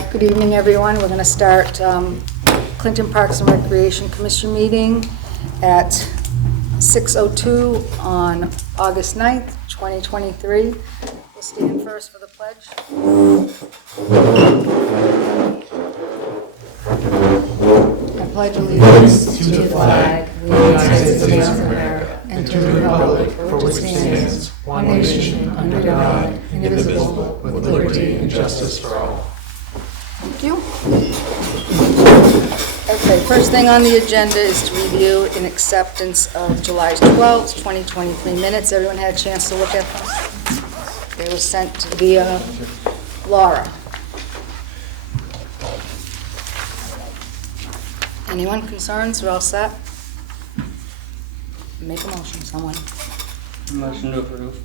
right, good evening, everyone. We're going to start Clinton Parks and Recreation Commission meeting at 6:02 on August 9th, 2023. We'll stand first for the pledge. I pledge allegiance to the flag of the United States of America and to the republic for which it stands, one nation, under God, indivisible, with liberty and justice for all. Thank you. Okay, first thing on the agenda is to review and acceptance of July 12th, 2023 minutes. Everyone had a chance to look at them? They were sent via Laura. Anyone concerns? We're all set? Make a motion, someone. Motion to approve.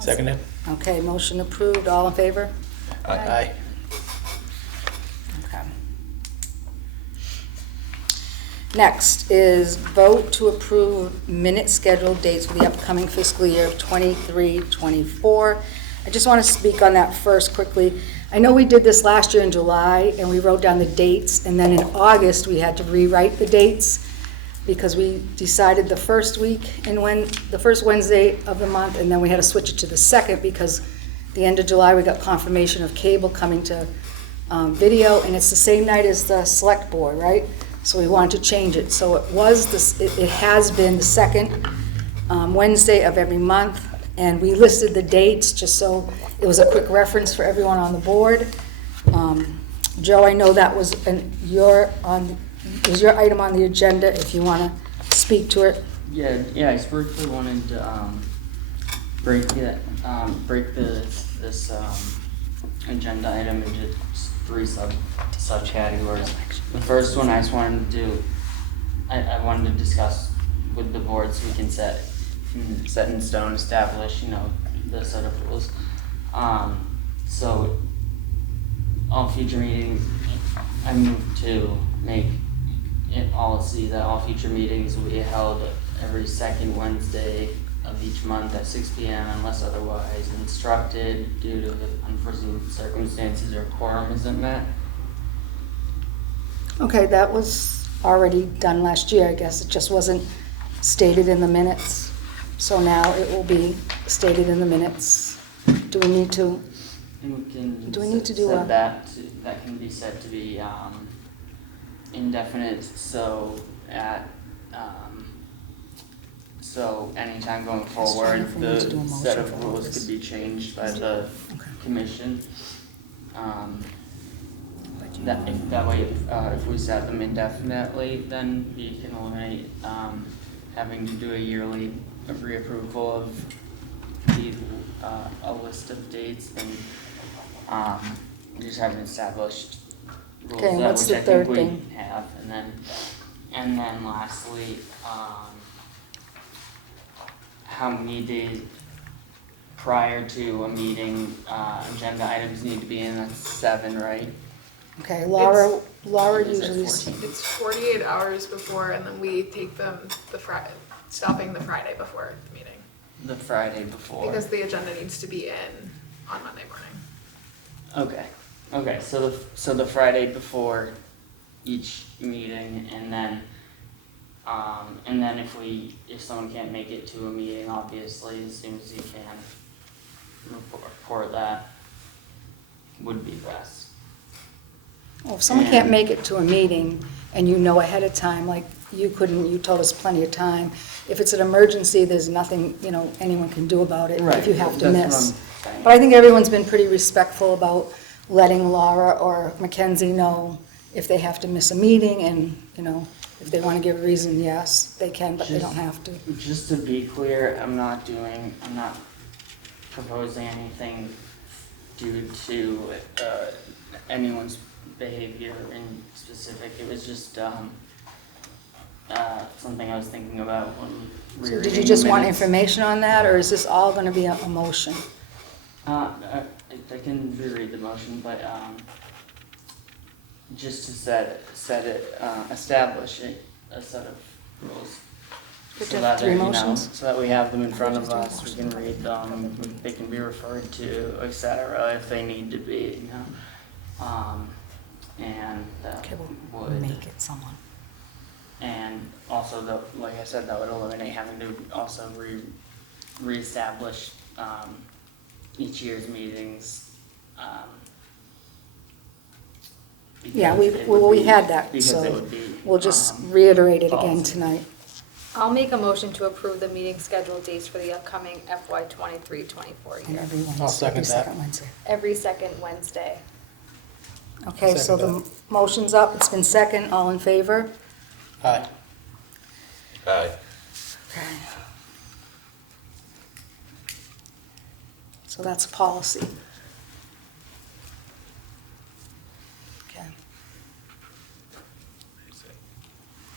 Seconded. Okay, motion approved. All in favor? Aye. Okay. Next is vote to approve minute scheduled dates for the upcoming fiscal year of 23-24. I just want to speak on that first quickly. I know we did this last year in July, and we wrote down the dates, and then in August, we had to rewrite the dates because we decided the first week and the first Wednesday of the month, and then we had to switch it to the second because the end of July, we got confirmation of cable coming to video, and it's the same night as the select board, right? So we wanted to change it. So it has been the second Wednesday of every month, and we listed the dates just so it was a quick reference for everyone on the board. Joe, I know that was your item on the agenda. If you want to speak to it. Yeah. I briefly wanted to break this agenda item into three subcategories. The first one I just wanted to do, I wanted to discuss with the board so we can set in stone, establish, the set of rules. So all future meetings, I moved to make it policy that all future meetings will be held every second Wednesday of each month at 6 p.m. unless otherwise instructed due to unforeseen circumstances or quorum isn't met. Okay, that was already done last year, I guess. It just wasn't stated in the minutes. So now it will be stated in the minutes. Do we need to? Do we need to do that can be said to be indefinite. So so anytime going forward, the set of rules could be changed by the commission. That way, if we set them indefinitely, then we can eliminate having to do a yearly reapproval of a list of dates, and just have an established rules Okay, what's which the I third think thing? we have, and then lastly, how many days prior to a meeting agenda items need to be in? That's 7, right? Okay, Laura Is it usually. 14? It's 48 hours before, and then we take them stopping the Friday before the meeting. The Friday before. Because the agenda needs to be in on Monday morning. Okay. So the Friday before each meeting, and then if someone can't make it to a meeting, obviously as soon as you can report that would be best. Well, if someone can't make it to a meeting and you know ahead of time, like you told us plenty of time. If it's an emergency, there's nothing, anyone can do about it if you have to miss. But I think everyone's been pretty respectful about letting Laura or Mackenzie know if they have to miss a meeting, and, if they want to give a reason, yes, they can, but they don't have to. Just to be clear, I'm not proposing anything due to anyone's behavior in specific. It was just something I was thinking about when rereading. So did you just want minutes. information on that, or is this all going to be a motion? I can reread the motion, but just to establish a set of rules. Could So you that have 3 they're, motions? so that we have them in front of us, we can read them, they can be referred to, etc. if they need to be, and that Okay, we'll would, make it someone. and also like I said, that would eliminate having to also reestablish, each year's meetings, Yeah, because it would we be- had that, because so it would be, we'll just reiterate it again policy. tonight. I'll make a motion to approve the meeting schedule dates for the upcoming FY 23-24 And year. every Wednesday, I'll second every that. second Wednesday. Every second Wednesday. Okay, so Second the motion's up, it's been second, all in favor? Aye. Aye. Okay. So that's policy. Okay.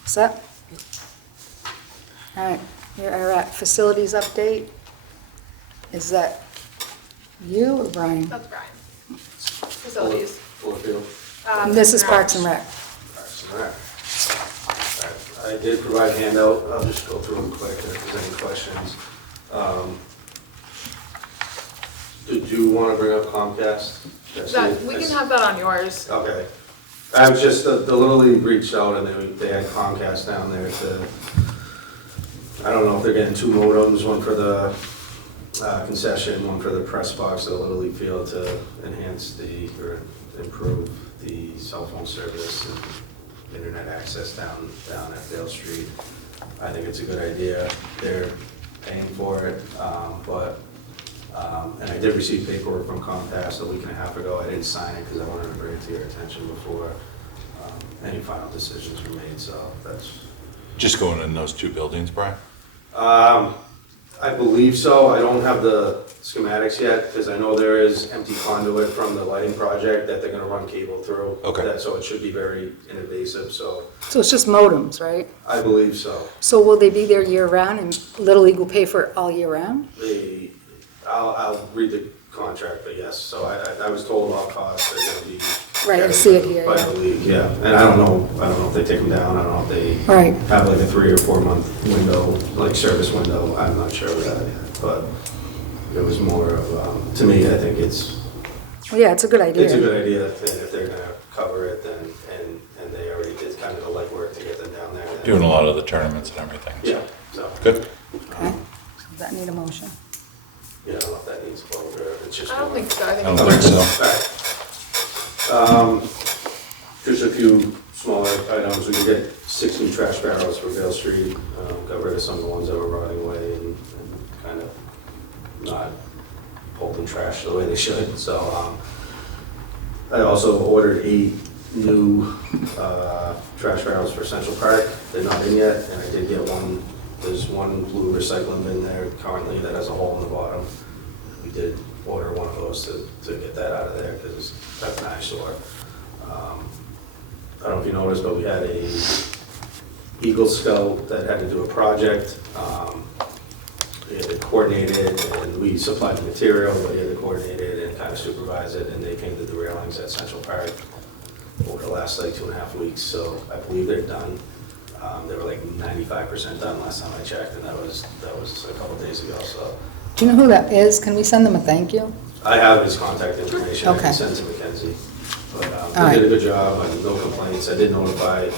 Set? All right, here are at facilities update. Is that you or Brian? That's Brian. Facilities. Fullfield. This is Parks and Rec. Parks and Rec. I did provide a handout, I'll just go through them quick if there's any questions. Did you want to bring up Comcast? We can have that on yours. Okay. I was just, the Little League reached out and they had Comcast down there to, I don't know if they're getting 2 modems, one for the concession, one for the press box at the Little League field to enhance or improve the cell phone service and internet access down at Dale Street. I think it's a good idea. They're paying for it, and I did receive paperwork from Comcast a week and a half ago. I didn't sign it because I wanted to bring it to your attention before any final decisions were made, so that's. Just going in those 2 buildings, Brian? I believe so. I don't have the schematics yet because I know there is empty conduit from the lighting project that they're gonna run cable through. Okay. So it should be very invasive, so So it's just modems, right? I believe so. So will they be there year-round and Little League will pay for it all year round? I'll read the contract, but yes, so I was told about costs, they're gonna be. Right, I see it here, By yeah. the league, yeah, and I don't know if they take them down, I don't know if they Right. have like a 3 or 4 month window, like service window, I'm not sure of that yet, but it was more of, to me, I think it's Well, yeah, it's a good idea. a good idea, and if they're gonna cover it, then, and they already did kind of the legwork to get them down there. then- Doing a lot of the tournaments and everything. so. Yeah, so, Good. Okay, does that need a motion? yeah, I don't know if that needs a vote or if it's just. I don't more- think so. I I think don't it's think so. Alright. Just a few smaller items, we did get 6 new trash barrels for Vale Street, got rid of some of the ones that were rotting away and kind of not holding trash the way they should, so, I also ordered 8 new, trash barrels for Central Park, they're not in yet, and I did get there's one blue recycling bin there currently that has a hole in the bottom. We did order one of those to get that out of there, because that's an eyesore. I don't know if you noticed, but we had a Eagle Scout that had to do a project. We had to coordinate it, and we supplied the material, but we had to coordinate it and kind of supervise it, and they painted the railings at Central Park over the last like 2.5 weeks, so I believe they're done. They were like 95% done last time I checked, and that was a couple days ago, so. Do you know who that is? Can we send them a thank you? I have his contact information, I Okay. can send to Mackenzie. But All they did right. a good job, and no complaints. I did notify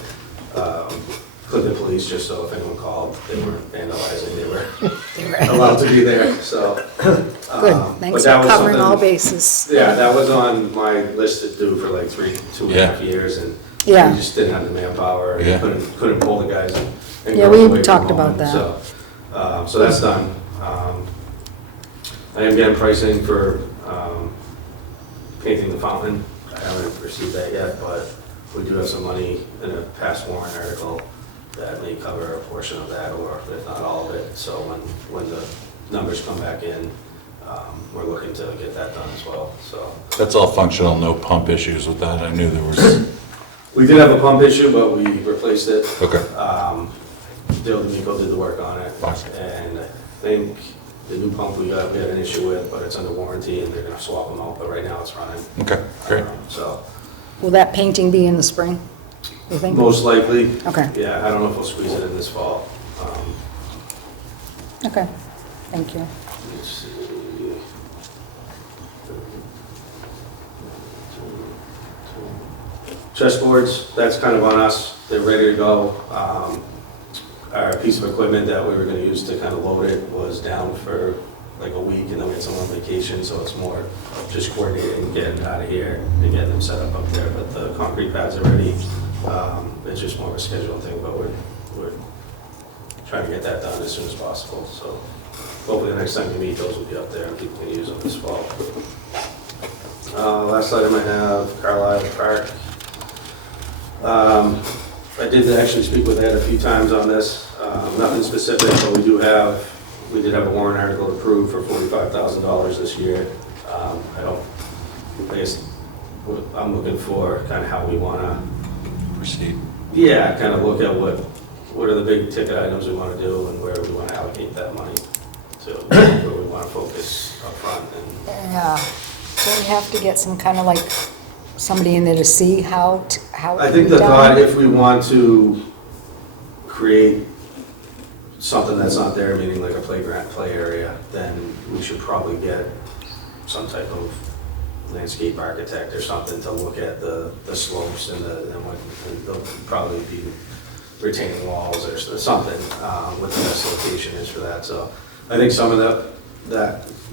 Clinton Police, just so if anyone called, they weren't vandalizing, they were allowed to be there, so. Good, but thanks that for was covering all something- bases. Yeah, that was on my list to do for like 2.5 years, and we Yeah. just didn't have the manpower, and Yeah. couldn't pull the guys and Yeah, girls we away from talked home, about that. So that's done. I am getting pricing for painting the fountain. I haven't received that yet, but we do have some money in a past warrant article that may cover a portion of that, or if not all of it. So when the numbers come back in, we're looking to get that done as well, so. That's all functional, no pump issues with that. I knew there was, We did have a pump issue, but we replaced it. okay. Dale D'Amico did the work on it, Awesome. and I think the new pump we had an issue with, but it's under warranty, and they're gonna swap them out, but right now it's running. Okay, great. So, Will that painting be in the spring, you think? most likely, Okay, yeah, I don't know if we'll squeeze it in this fall. okay, thank you. Let's see. Chessboards, that's kind of on us, they're ready to go. Our piece of equipment that we were gonna use to kind of load it was down for like a week, and then we had someone on vacation, so it's more just coordinating, getting out of here and getting them set up there. But the concrete pads are ready. It's just more of a schedule thing, but we're trying to get that done as soon as possible. So hopefully the next time we meet, those will be up there and people can use them this fall. Last item I have, Carlisle Park. I did actually speak with Ed a few times on this. Nothing specific, but we did have a warrant article approved for $45,000 this year. I guess I'm looking for kind of how we want to, Proceed. yeah, kind of look at what are the big ticket items we want to do and where we want to allocate that money to, where we want to focus up front. And Yeah, so we have to get some kind of like, somebody in there to see how it I can think be the done. thought, if we want to create something that's not there, meaning like a playground, play area, then we should probably get some type of landscape architect or something to look at the slopes and they'll probably be retaining walls or something, what the best location is for that. So I think some of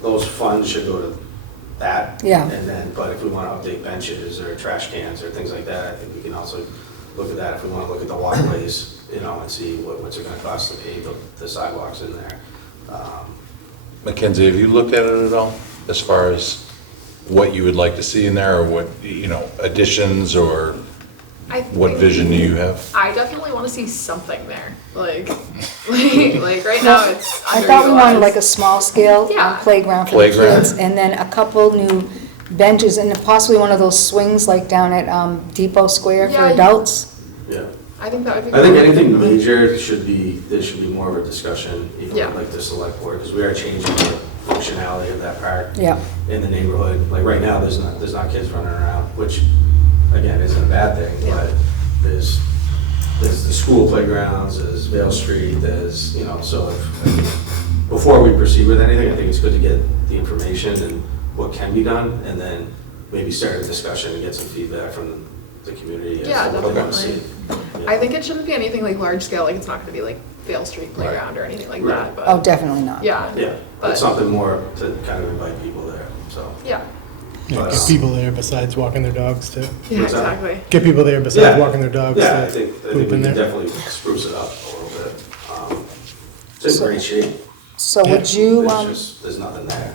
those funds should go to that. Yeah. And then, but if we want to update benches or trash cans or things like that, I think we can also look at that. If we want to look at the walkways, and see what's it going to cost to pave the sidewalks in there. Mackenzie, have you looked at it at all, as far as what you would like to see in there, or what, additions, or what think- vision do you have? I definitely want to see something there. Like right now it's I thought we wanted like a underutilized. small scale Yeah. playground for the Playground. kids, and then a couple new benches, and possibly one of those swings like down at Depot Square for Yeah. adults. Yeah. I think that would be. I think cool. anything major there should be more of a discussion, even Yeah. with, like the select board, because we are changing the functionality of that park Yeah, in the neighborhood. Like right now, there's not kids running around, which again isn't a bad thing, Yeah. but there's the school playgrounds, there's Vale Street, there's, so before we proceed with anything, I think it's good to get the information and what can be done, and then maybe start a discussion and get some feedback from the community. as Yeah, to what they want to definitely. see. I think it shouldn't be anything like large scale. Like it's not going to be like Vale Street Playground or anything like Right. that. But oh, definitely not. yeah, Yeah, But- but something more to kind of invite people there, so. yeah, Yeah, get people there besides walking their dogs too. yeah, What's that? exactly. Get people there besides Yeah. walking their dogs. Yeah, to I think poop we in can there. definitely spruce it up a little bit. It's in great shape. So would you, It's just, there's nothing there,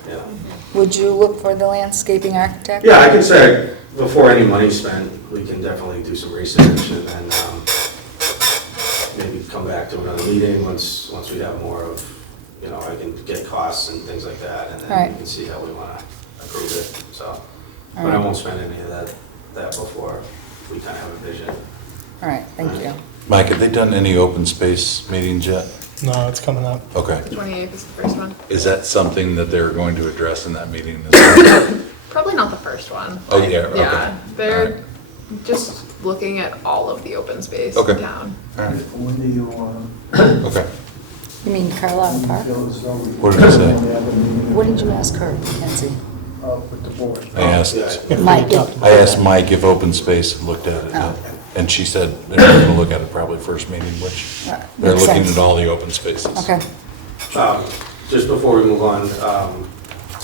would you look for the landscaping architect? Yeah, I can say, before any money's spent, we can definitely do some research and then maybe come back to another meeting once we have more of, I can get costs and things like that, and then Right. we can see how we want to approve it, so. But I Alright. won't spend any of that before we kind of have a vision. All right, thank you. Mike, have they done any open space meetings yet? No, it's coming up. Okay. The 28th is the first one. Is that something that they're going to address in that meeting as well? Probably not the first one. Oh, yeah, okay. Yeah, they're Alright. just looking at all of the open space Okay. in town. All right, When do you, okay. You mean Carlisle Park? feel as though we... What did I say? What did you ask her, Nancy? With the board? I asked, Yeah. Mike. I asked Mike if open space had looked at it, Oh. and she said they're not gonna look at it probably first meeting, which they're Makes looking sense. at all the open spaces. Okay, Just before we move on,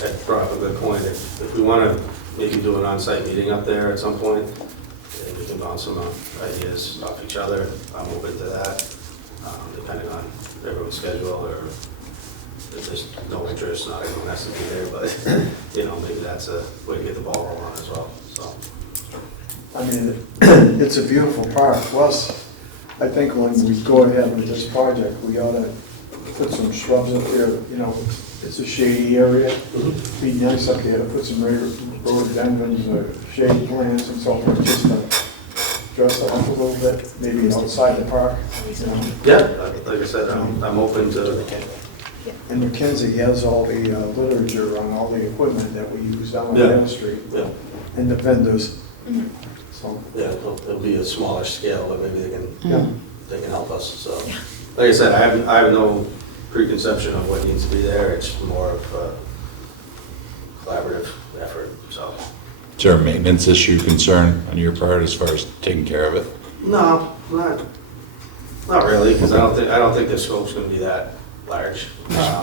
Ed brought up a good point. If we want to maybe do an on-site meeting up there at some point, and we can bounce some ideas off each other, I'm open to that, depending on everyone's schedule, or if there's no interest, not everyone has to be there, but, maybe that's a way to get the ball rolling as well, so. I mean, it's a beautiful park, plus, I think when we go ahead with this project, we ought to put some shrubs up there, it's a shady area. Be nice up there to put some rhododendrons or shade plants and so forth, just to dress it up a little bit, maybe outside the park, Yeah, like I said, I'm open to, And Mackenzie has all the literature on all the equipment that we use down on Yeah. Main Street, yeah, and the vendors, Mhm. so. yeah, it'll be a smaller scale, but maybe Yeah. they can help us, so. Like I said, I have no preconception of what needs to be there, it's more of a collaborative effort, so. Is there a maintenance issue concern on your part as far as taking care of it? No, not really, because I don't think the scope's gonna be that large.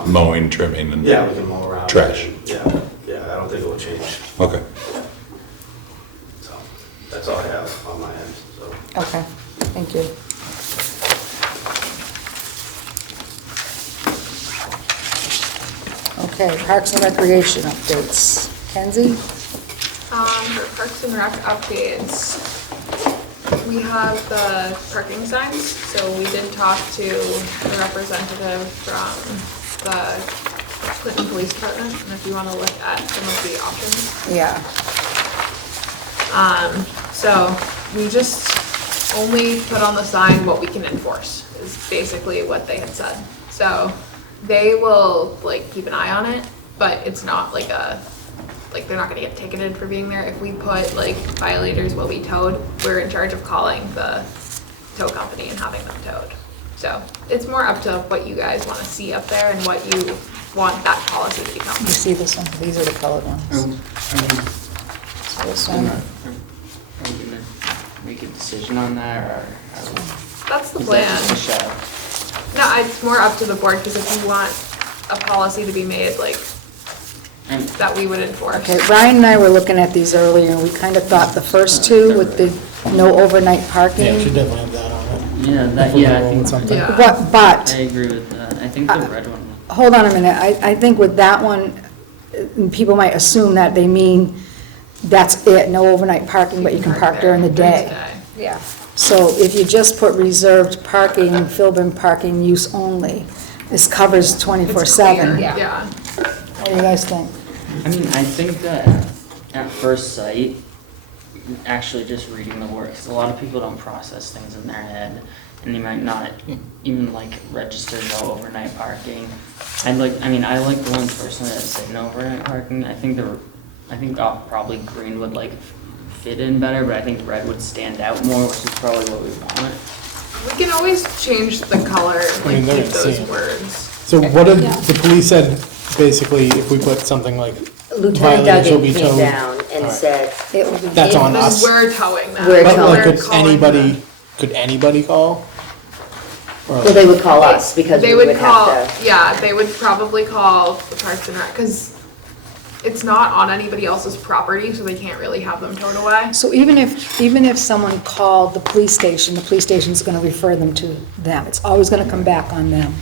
Mowing, trimming, and? Yeah, we can mow around. Trash. Yeah, I don't think it will change, Okay. so, that's all I have on my end, so. Okay, thank you. Okay, Parks and Recreation updates. Kenzie? For Parks and Rec updates, we have the parking signs, so we did talk to the representative from the Clinton Police Department, and if you wanna look at some of the options. Yeah. So we just only put on the sign what we can enforce, is basically what they had said. So they will like keep an eye on it, but it's not like they're not gonna get ticketed for being there. If we put like violators will be towed, we're in charge of calling the tow company and having them towed. So it's more up to what you guys wanna see up there and what you want that policy to become. You see this one? These are the colored ones. So this one, Are we gonna make a decision on that, or? That's the Is that plan. just a show? No, it's more up to the board, because if you want a policy to be made, like, And that we would enforce. okay, Ryan and I were looking at these earlier, and we kind of thought the first two with the no overnight Yeah, we should parking. definitely have that on it. Yeah, If that, we're yeah, gonna I roll with think, something. Yeah. But I agree with that. I think the red one. hold on a minute, I think with that one, people might assume that they mean that's it, no overnight parking, but you can park during the day. Yeah. So if you just put reserved parking, Philbin parking use only, this covers 24/7. Yeah. What do you guys think? I mean, I think that at first sight, actually just reading the words, a lot of people don't process things in their head, and they might not even like register no overnight parking. I like the ones personally that say no overnight parking. I think probably green would like fit in better, but I think red would stand out more, which is probably what we want. We can always change the color, I like mean, they're keep gonna those see it. words. So what did, the police said, basically, if we put something like Lieutenant violators will Duggan be came towed. down and Alright. said, It would be. That's on Then us. we're towing them. We're But towing. like, We're could calling anybody call? Or well, they would call us because They we would would call, have to. yeah, they would probably call the Parks and Rec, because it's not on anybody else's property, so they can't really have them towed away. So even if someone called the police station's gonna refer them to them. It's always gonna come back on them.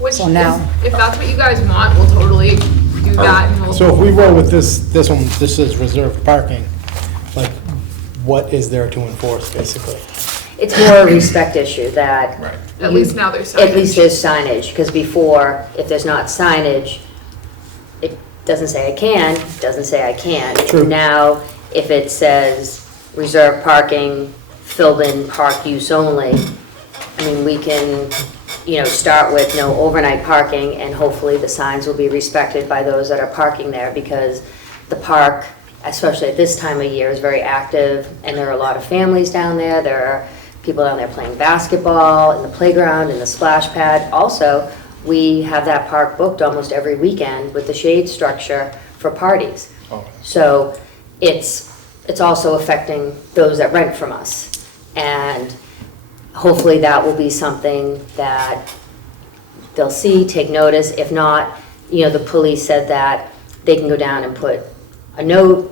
Which So now- if that's what you guys want, we'll totally do that, and we'll. So if we roll with this one, this is reserved parking, like, what is there to enforce, basically? It's more a respect issue that. Right. At you- least now there's signage. At least there's signage, because before, if there's not signage, it doesn't say I can, doesn't say I can't. True. Now, if it says reserved parking, Philbin park use only, I mean, we can, start with no overnight parking, and hopefully the signs will be respected by those that are parking there, because the park, especially at this time of year, is very active, and there are a lot of families down there. There are people down there playing basketball, in the playground, in the splash pad. Also, we have that park booked almost every weekend with the shade structure for parties. Okay. So it's also affecting those that rent from us. And hopefully that will be something that they'll see, take notice. If not, the police said that they can go down and put a note,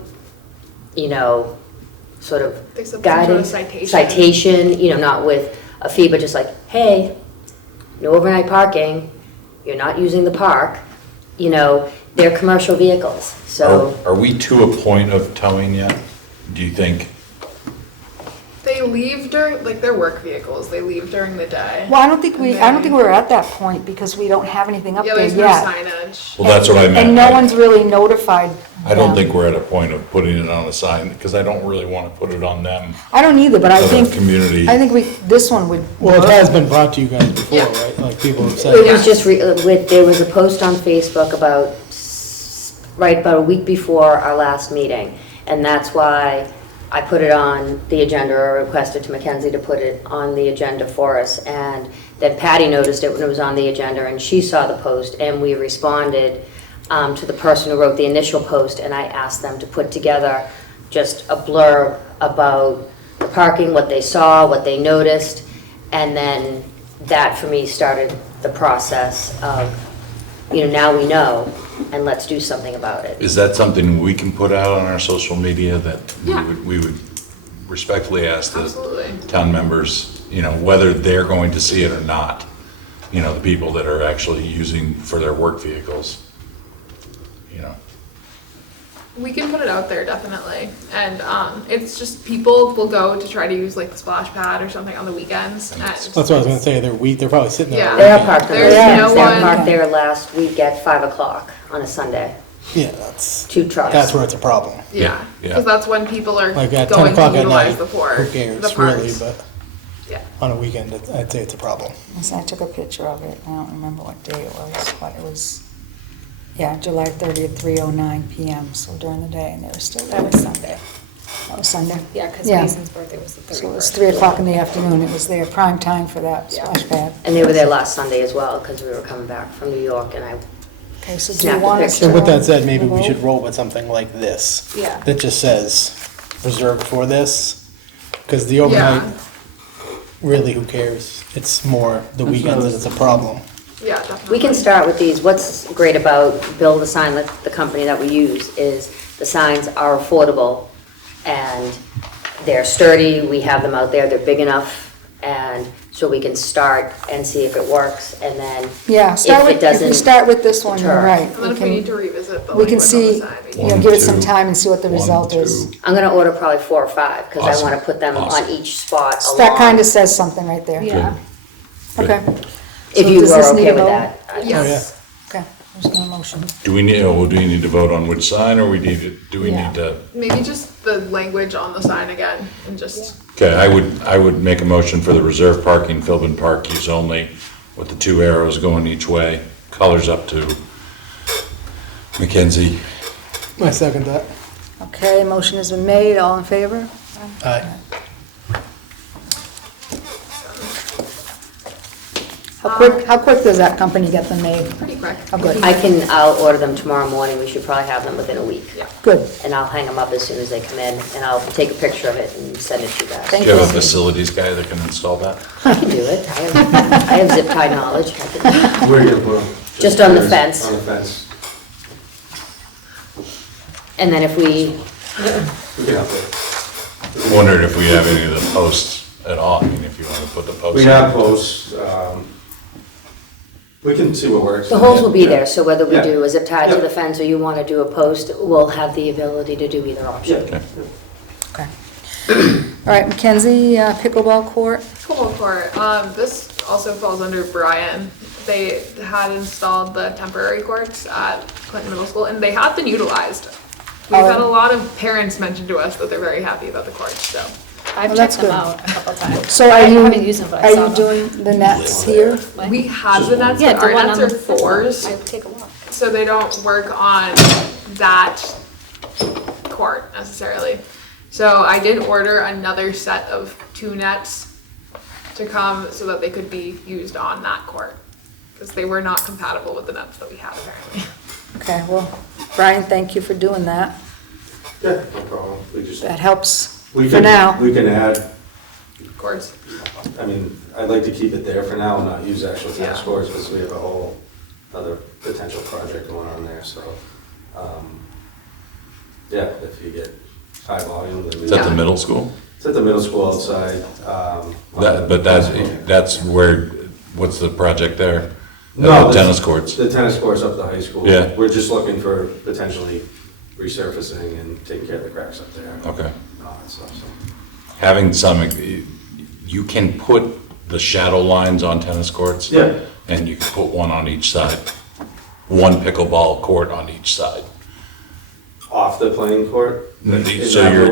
sort of They said some sort guiding of citation. citation, not with a fee, but just like, hey, no overnight parking, you're not using the park, they're commercial vehicles, so. Are we to a point of towing yet, do you think? They leave during, like, their work vehicles, they leave during the day. Well, I don't think we're at that point because we don't have anything up Yeah, there there's no yet. signage. Well, that's what I meant. And no one's really notified I don't them. think we're at a point of putting it on a sign, because I don't really want to put it on them, I don't either, but I so the think, community. I think this one would. Well, it has been brought to you guys before, Yeah. right? Like, people have It said, was just, there was a post on Facebook about a week before our last meeting. And that's why I put it on the agenda, or requested to Mackenzie to put it on the agenda for us. And then Patty noticed it when it was on the agenda, and she saw the post, and we responded to the person who wrote the initial post, and I asked them to put together just a blurb about the parking, what they saw, what they noticed, and then that for me started the process of, now we know, and let's do something about it. Is that something we can put out on our social media that Yeah. we would respectfully ask the Absolutely. town members, whether they're going to see it or not? The people that are actually using for their work vehicles, We can put it out there, definitely. And it's just people will go to try to use like the splash pad or something on the weekends. And That's what I was gonna say, they're probably sitting there. Yeah. They are parked on the There's weekends. no They were one- parked there last week at 5 o'clock on a Sunday, Yeah, that's 2 trucks. where it's a problem. yeah, Yeah. because that's when people are Like at 10 going to o'clock at utilize night, the port. who the cares, parks. really, but Yeah. on a weekend, I'd say it's a problem. So I took a picture of it, I don't remember what day it was, but it was, yeah, July 30th, 3:09 PM, so during the day, and they were still there. That was Sunday. That was Sunday? Yeah, because Yeah. Mason's birthday was the 31st. So it was 3 o'clock in the afternoon, it was their prime time for that Yeah. splash pad. And they were there last Sunday as well, because we were coming back from New York, and I, Okay, so do Snap you the want us picture. to? So with that said, maybe we vote? should roll with something like this. Yeah. That just says reserved for this, because the overnight, really, who cares? It's more the weekends that it's a problem. Yeah, definitely. we can start with these. What's great about Build a Sign, the company that we use, is the signs are affordable, and they're sturdy, we have them out there, they're big enough, and so we can start and see if it works, and then Yeah, start if with, it if we doesn't start with this one, you're deter. right. And then if we need to revisit the we can language on the see, sign, we you can- know, One, give it some two, time and see what the one, result is. two. I'm gonna order probably 4 or 5, because I Awesome. wanna put them on Awesome. each spot along. That kind of says something right there. Yeah. Good. Okay. If So you does were this need okay a with vote? that. Yes. Okay, there's no motion. Do we need to vote on which sign, or do we Yeah. need to? Maybe just the language on the sign again and just, Okay, I would make a motion for the reserved parking, Philbin Park use only, with the 2 arrows going each way, colors up to Mackenzie. I second that. Okay, motion has been made, all in favor? Aye. How quick does that company get them made? pretty quick. How good? I'll order them tomorrow morning, we should probably have them within a week. Yeah. Good. And I'll hang them up as soon as they come in, and I'll take a picture of it and send it to you guys. Thank Do you have a you. facilities guy that can install that? I can do it, I have zip tie knowledge. I can- Where are you gonna put them? Just on the fence. On the fence. And then if we, We can update. Wondered if we have any of the posts at all, I mean, if you want to put the posts. We in. have posts, we can see what works. the holes will be there, so whether we Yeah. do a zip tie to Yeah. the fence or you want to do a post, we'll have the ability to do either Yeah. option. Okay. Okay. All right, Mackenzie, pickleball court. Pickleball court, this also falls under Brian. They had installed the temporary courts at Clinton Middle School, and they have been utilized. We've had a lot of parents mention to us that they're very happy about the courts, so. I've Well, checked that's them good. out a couple times. So I are you, haven't used them, but I are saw you them. doing the nets here? What? We have the nets, Yeah, but the our one nets on are the fours, I take a walk. so they don't work on that court necessarily. So I did order another set of 2 nets to come so that they could be used on that court. Because they were not compatible with the nets that we had apparently. Okay, well, Brian, thank you for doing that. Yeah, no problem. We just, That helps we for can, now. we can add, Courts. I mean, I'd like to keep it there for now and not use actual tennis Yeah. courts because we have a whole other potential project going on there, so. Yeah, if you get high volume, then we. Is that the middle school? It's at the middle school outside. But that's where, what's the project there? No, The this- tennis courts? The tennis courts up the high school. Yeah. We're just looking for potentially resurfacing and taking care of the cracks up there. Okay. And all that stuff, so. Having some, you can put the shadow lines on tennis courts. Yeah. And you can put one on each side. One pickleball court on each side. Off the playing court? in So that you're,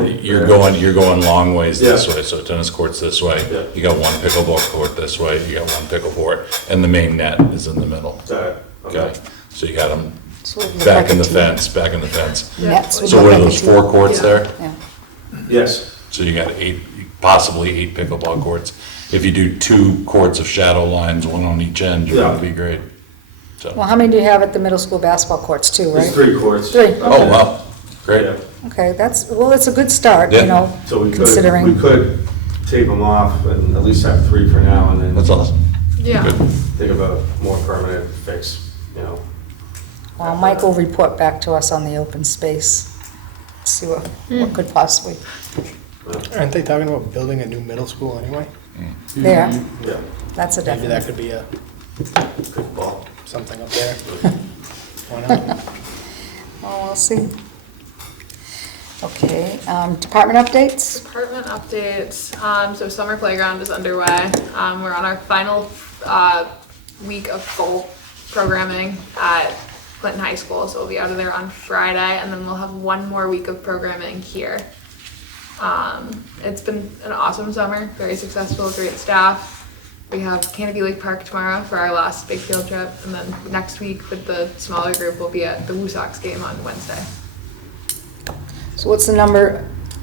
room? you're going long ways this Yeah. way, so tennis court's this way. Yeah. You got one pickleball court this way, you got one pickle court, and the main net is in the middle. Is that- Okay, so you got them So it would look back like in a the team. fence, back in the fence. Nets would So look what are like a those, team. 4 courts Yeah. there? Yeah. Yes, So you got 8, possibly 8 pickleball courts. If you do 2 courts of shadow lines, one on each end, you're gonna Yeah. be great. Well, So, how many do you have at the middle school basketball courts, 2, right? there's 3 courts. 3. up oh, there. wow, great. Yeah. Okay, well, it's a good start, you Yeah. know, So we considering. could tape them off and at least have 3 for now and then. That's awesome. Yeah. Good. Think of a more permanent fix, you know. Well, Mike will report back to us on the open space, see what could possibly, Aren't they talking about building a new middle school anyway? there, Yeah, that's a Maybe that definite. could be a, good ball. something up there. Why not? Oh, we'll see. Okay, department updates? Department updates, so summer playground is underway. We're on our final, week of fall programming at Clinton High School, so we'll be out of there on Friday, and then we'll have one more week of programming here. It's been an awesome summer, very successful, great staff. We have Canopy Lake Park tomorrow for our last big field trip, and then next week with the smaller group, we'll be at the Woo Sox game on Wednesday. So what's the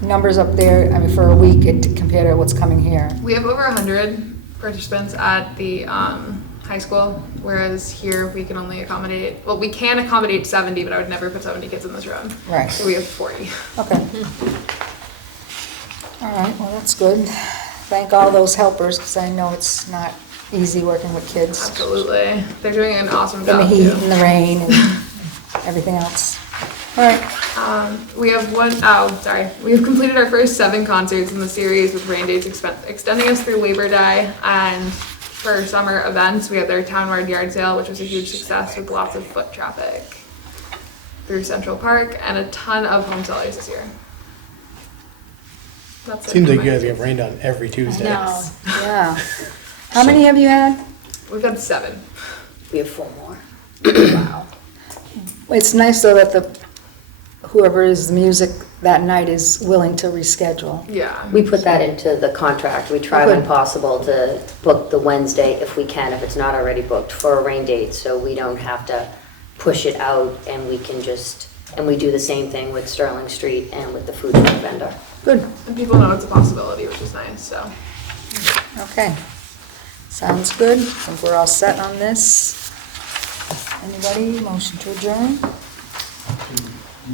numbers up there, I mean, for a week compared to what's coming here? We have over 100 participants at the high school, whereas here we can only accommodate, well, we can accommodate 70, but I would never put 70 kids in this room. Right. So we have 40. Okay. All right, well, that's good. Thank all those helpers, because I know it's not easy working with kids. Absolutely. They're doing an awesome In the job heat too. and the rain and everything else. All right, We have we have completed our first 7 concerts in the series with rain dates extending us through Labor Day. And for summer events, we had their townwide yard sale, which was a huge success with lots of foot traffic through Central Park and a ton of home sellers this year. That's it Seems for like you my guys get updates. rained on every Tuesday. no, yeah. How many have you had? We've had 7. We have 4 more. Wow. It's nice though that whoever is the music that night is willing to reschedule. Yeah. We put that into the contract. We try Oh, good. when possible to book the Wednesday if we can, if it's not already booked for a rain date, so we don't have to push it out and we can just, and we do the same thing with Sterling Street and with the food truck vendor. Good, And people know it's a possibility, which is nice, so. okay. Sounds good. I think we're all set on this. Anybody, motion to adjourn?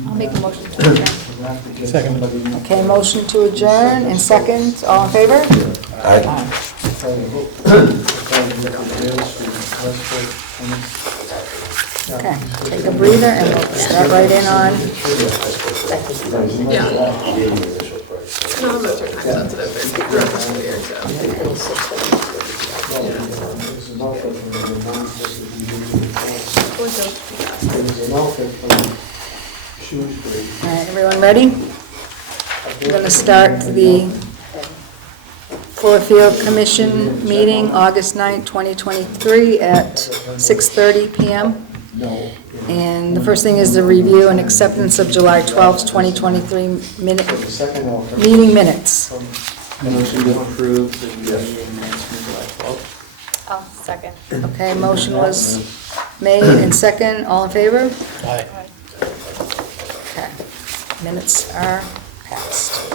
I'll make a motion to adjourn. Second. Okay, motion to adjourn and second, all in favor? Aye. Okay, take a breather and we'll start right in on, Yeah. He gave me the initial price. None of those are time sensitive. They're throughout the school year, so. all right, everyone ready? We're gonna start the Fuller Commission meeting, August 9th, 2023 at 6:30 PM. And the first thing is the review and acceptance of July 12th, 2023 meeting minutes. Motion to approve the meeting minutes from July 12th. I'll second. Okay, motion was made and second, all in favor? Aye. Okay, minutes are passed.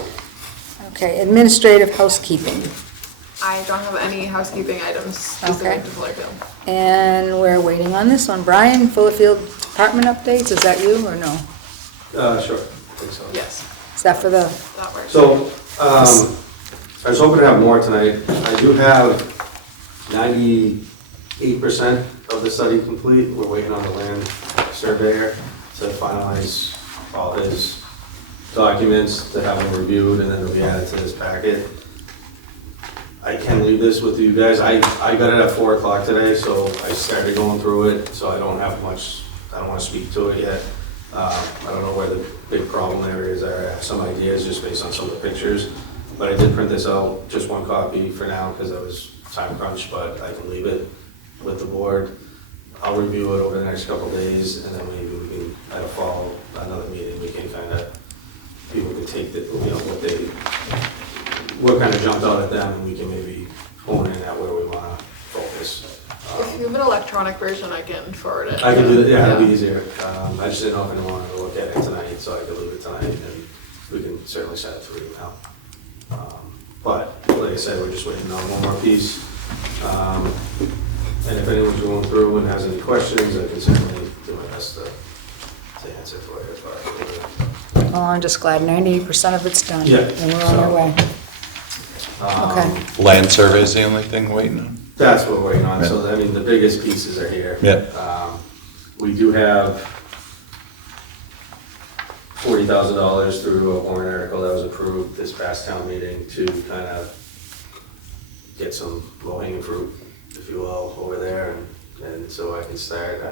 Okay, administrative housekeeping. I don't have any housekeeping items specific to Fullerfield. And we're waiting on this one. Brian, Fullerfield Department updates, is that you or no? Sure, I think so. Yes, Is that for the, that works. So, I was hoping to have more tonight. I do have 98% of the study complete. We're waiting on the land surveyor to finalize all his documents, to have them reviewed, and then they'll be added to this packet. I can leave this with you guys. I got it at 4 o'clock today, so I started going through it, so I don't have much, I don't want to speak to it yet. I don't know where the big problem areas are. I have some ideas just based on some of the pictures. But I did print this out, just one copy for now, because I was time crunched, but I can leave it with the board. I'll review it over the next couple of days, and then maybe we can, at a fall, another meeting, we can kind of, people can take the, you know, what kind of jumped out at them, and we can maybe hone in at where we want to focus. If you have an electronic version, I can forward it. I can do that, yeah, it'd be easier. I just didn't know if anyone wanted to look at it tonight, so I could leave it tonight, and we can certainly send it through email. But, like I said, we're just waiting on one more piece. And if anyone's going through and has any questions, I can certainly do my best to answer for you. Well, I'm just glad 98% of it's done. Yeah, And we're on our so- way. Okay. Land survey is the only thing waiting on? That's what we're waiting on, so, I mean, the biggest pieces are here. Yeah. We do have $40,000 through a warrant article that was approved this past town meeting to kind of get some low-hanging fruit, if you will, over there, and so I can start.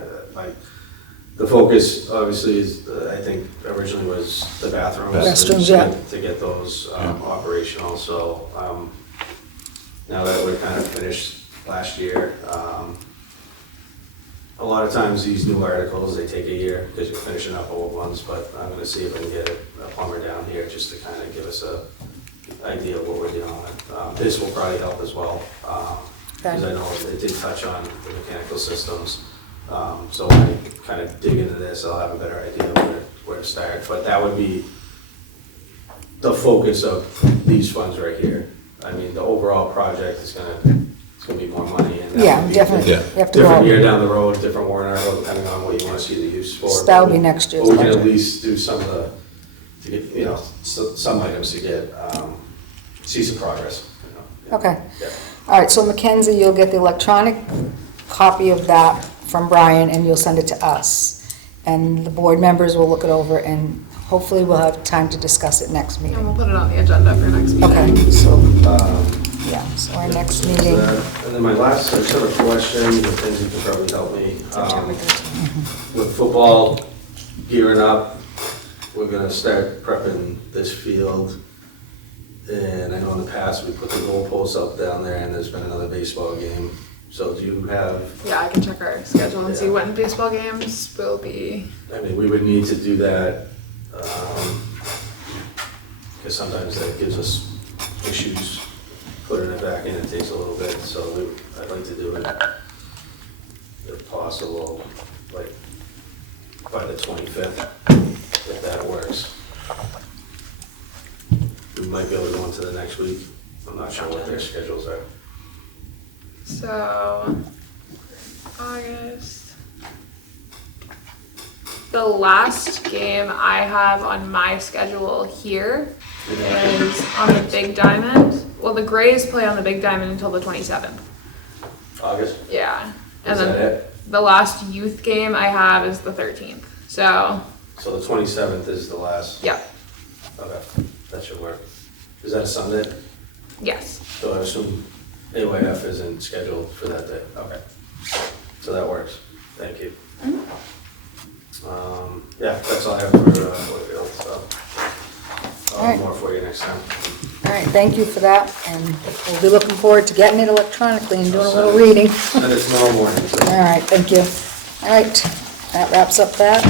The focus, obviously, is, I think originally was the bathrooms. Restrooms, yeah. To get those operational, so now that we're kind of finished last year, a lot of times these new articles, they take a year because you're finishing up old ones, but I'm gonna see if I can get a plumber down here just to kind of give us a idea of what we're dealing with. This will probably help as well, because I know it did touch on the mechanical systems. So when I kind of dig into this, I'll have a better idea where to start, but that would be the focus of these funds right here. I mean, the overall project is it's gonna be more money, and that Yeah, would be definitely. Yeah. You have to go different out. year down the road, different warrant article, depending on what you wanna see the use for. So that'll be next year's But we can budget. at least do some of the, to get, some items to get, see some progress, Okay. Yeah. All right, so Mackenzie, you'll get the electronic copy of that from Brian, and you'll send it to us. And the board members will look it over, and hopefully we'll have time to discuss it next And meeting. we'll put it on the agenda for next meeting. Okay, so, Um, yeah, so our next So meeting. that- And then my last sort of question, the things you can probably help me. With football gearing up, we're gonna start prepping this field. And I know in the past, we put the goalposts up down there, and there's been another baseball game. So do you have, Yeah, I can check our schedule and see Yeah. when baseball games will be. I mean, we would need to do that, because sometimes that gives us issues. Putting it back in, it takes a little bit, so I'd like to do it, if possible, like, by the 25th, if that works. We might be able to go into the next week. I'm not sure what their schedules are. So, August. The last game I have on my schedule here is on the Big Diamond. Well, the Grays play on the Big Diamond until the 27th. August? Yeah. And Is that then it? the last youth game I have is the 13th. So, So the 27th is the last? yeah, Okay, that should work. Is that a Sunday? yes. So I assume AYF isn't scheduled for that day? Okay. So that works. Thank you. Yeah, that's all I have for Woodfield, so I'll Alright. have more for you next time. All right, thank you for that, and we'll be looking forward to getting it electronically and doing a little reading. And it's tomorrow morning, so. All right, thank you. All right, that wraps up that.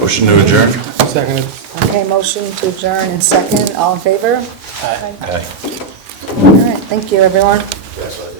Motion to adjourn? Seconded. Okay, motion to adjourn in second, all in favor? Aye. Aye. All right, thank you, everyone. That's what I did.